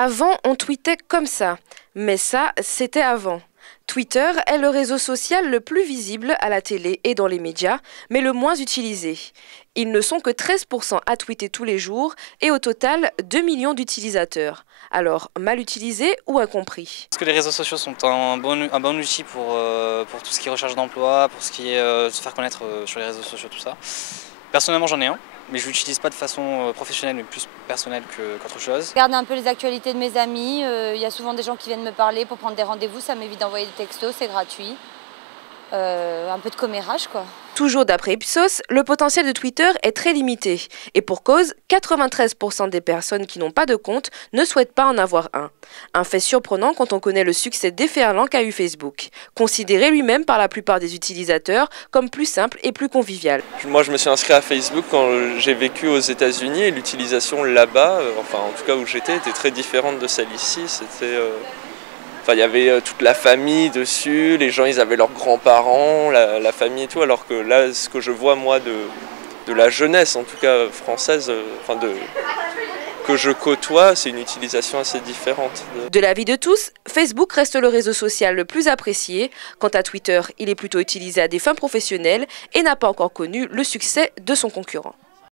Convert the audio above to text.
Avant, on tweetait comme ça. Mais ça, c'était avant. Twitter est le réseau social le plus visible à la télé et dans les médias, mais le moins utilisé. Ils ne sont que 13% à tweeter tous les jours et au total 2 millions d'utilisateurs. Alors, mal utilisé ou incompris? Parce que les réseaux sociaux sont un bon outil pour tout ce qui est recherche d'emploi, pour ce qui est se faire connaître sur les réseaux sociaux, tout ça. Personnellement, j'en ai un, mais je ne l'utilise pas de façon professionnelle, mais plus personnelle qu'autre chose. Je regarde un peu les actualités de mes amis, il y a souvent des gens qui viennent me parler pour prendre des rendez-vous, ça m'évite d'envoyer des textos, c'est gratuit. Un peu de commérage quoi. Toujours d'après Ipsos, le potentiel de Twitter est très limité. Et pour cause, 93% des personnes qui n'ont pas de compte ne souhaitent pas en avoir un. Un fait surprenant quand on connaît le succès déferlant qu'a eu Facebook, considéré lui-même par la plupart des utilisateurs comme plus simple et plus convivial. Moi je me suis inscrit à Facebook quand j'ai vécu aux États-Unis et l'utilisation là-bas, enfin en tout cas où j'étais, était très différente de celle ici. Enfin, il y avait toute la famille dessus, les gens ils avaient leurs grands-parents, la famille et tout, alors que là ce que je vois moi de la jeunesse en tout cas française, que je côtoie, c'est une utilisation assez différente. De l'avis de tous, Facebook reste le réseau social le plus apprécié. Quant à Twitter, il est plutôt utilisé à des fins professionnelles et n'a pas encore connu le succès de son concurrent.